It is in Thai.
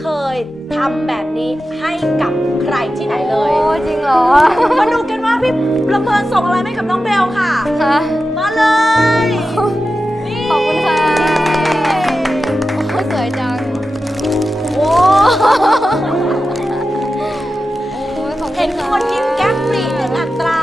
เคยทำแบบนี้ให้กับใครที่ไหนเลโอ้ย จริงเหรอมาดูกันว่าพี่ละเพินส่งอะไรให้กับน้องเบลค่ะ คะมาเลยนี่ขอบคุณค่ะโอ้สวยจังโอ้โอ้เห็นคนยิ้มแก๊ปปรีหนึ่งอัตรา